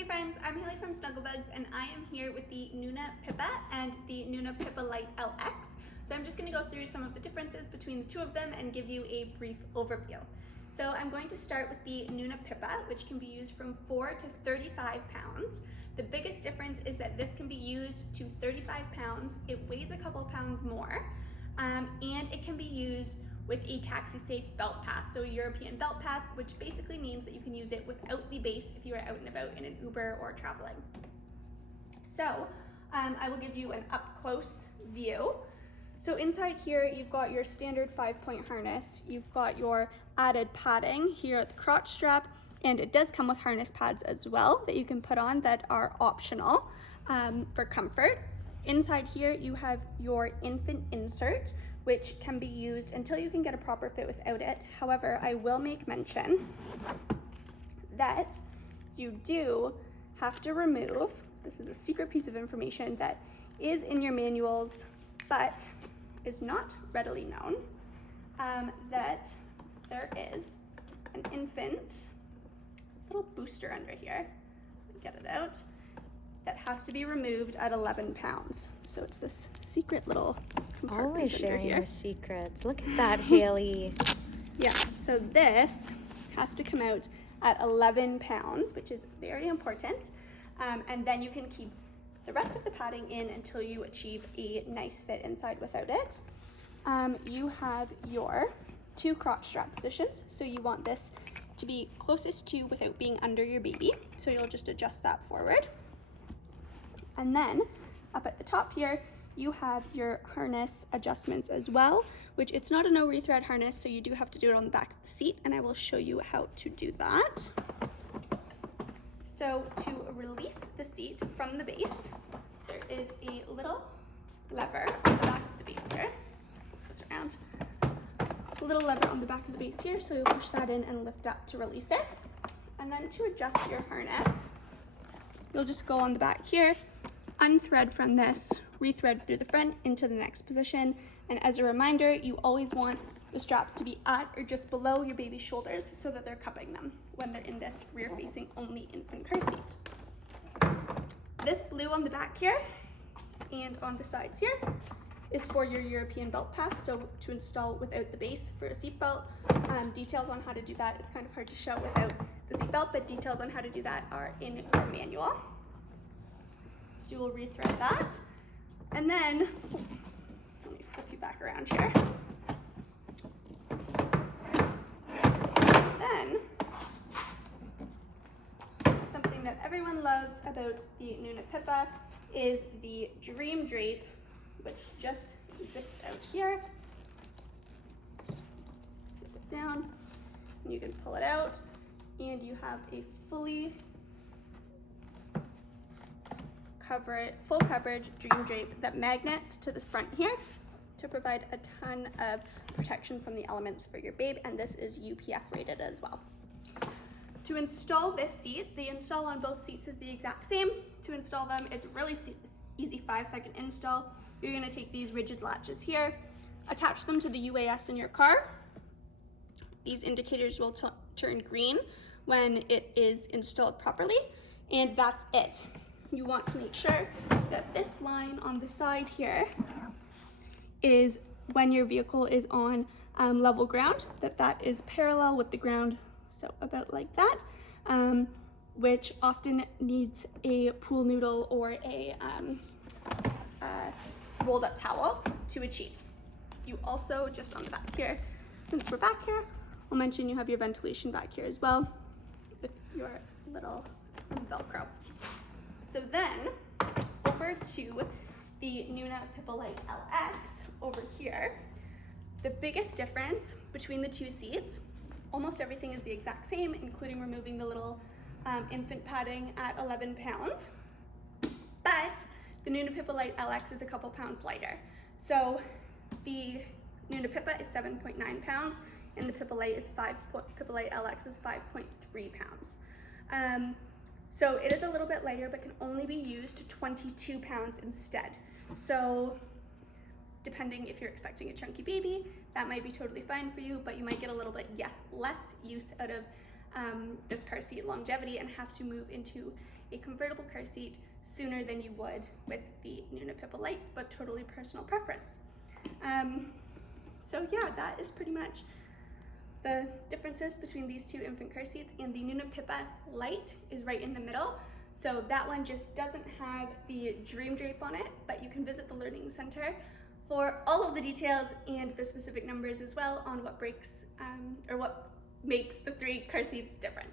Hey friends, I'm Haley from Snuggle Bugz, and I am here with the Nuna Pipa and the Nuna Pipa Lite LX. So I'm just going to go through some of the differences between the two of them and give you a brief overview. So I'm going to start with the Nuna Pipa, which can be used from 4 to 35 pounds. The biggest difference is that this can be used to 35 pounds, it weighs a couple pounds more, and it can be used with a taxi-safe belt path, so a European belt path, which basically means that you can use it without the base if you are out and about in an Uber or traveling. So I will give you an up-close view. So inside here, you've got your standard 5-point harness. You've got your added padding here at the crotch strap, and it does come with harness pads as well that you can put on that are optional for comfort. Inside here, you have your infant insert, which can be used until you can get a proper fit without it. However, I will make mention that you do have to remove, this is a secret piece of information that is in your manuals, but is not readily known, that there is an infant little booster under here, get it out, that has to be removed at 11 pounds. So it's this secret little compartment. Always sharing your secrets. Look at that, Haley. Yeah, so this has to come out at 11 pounds, which is very important. And then you can keep the rest of the padding in until you achieve a nice fit inside without it. You have your 2 crotch strap positions. So you want this to be closest to without being under your baby. So you'll just adjust that forward. And then up at the top here, you have your harness adjustments as well, which it's not a no rethread harness, so you do have to do it on the back of the seat, and I will show you how to do that. So to release the seat from the base, there is a little lever on the back of the base here. Flip this around. A little lever on the back of the base here, so you'll push that in and lift up to release it. And then to adjust your harness, you'll just go on the back here, unthread from this, rethread through the front into the next position. And as a reminder, you always want the straps to be at or just below your baby's shoulders so that they're cupping them when they're in this rear-facing only infant car seat. This blue on the back here and on the sides here is for your European belt path, so to install without the base for a seatbelt. Details on how to do that, it's kind of hard to show without the seatbelt, but details on how to do that are in your manual. So you will rethread that. And then, let me flip you back around here. Then, something that everyone loves about the Nuna Pipa is the Dream Drape, which just zips out here. Zip it down, and you can pull it out, and you have a full coverage Dream Drape that magnets to the front here to provide a ton of protection from the elements for your babe, and this is UPF rated as well. To install this seat, the install on both seats is the exact same. To install them, it's really easy 5-second install. You're going to take these rigid latches here, attach them to the UAS in your car. These indicators will turn green when it is installed properly, and that's it. You want to make sure that this line on the side here is when your vehicle is on level ground, that is parallel with the ground, so about like that, which often needs a pool noodle or a rolled up towel to achieve. You also, just on the back here, since we're back here, I'll mention you have your ventilation back here as well with your little Velcro. So then, over to the Nuna Pipa Lite LX over here. The biggest difference between the two seats, almost everything is the exact same, including removing the little infant padding at 11 pounds. But the Nuna Pipa Lite LX is a couple pounds lighter. So the Nuna Pipa is 7.9 pounds, and the Pipa Lite LX is 5.3 pounds. So it is a little bit lighter, but can only be used to 22 pounds instead. So depending if you're expecting a chunky baby, that might be totally fine for you, but you might get a little bit less use out of this car seat longevity and have to move into a convertible car seat sooner than you would with the Nuna Pipa Lite, but totally personal preference. So yeah, that is pretty much the differences between these two infant car seats, and the Nuna Pipa Lite is right in the middle. So that one just doesn't have the dream drape on it, but you can visit the Learning Center for all of the details and the specific numbers as well on what breaks or what makes the three car seats different.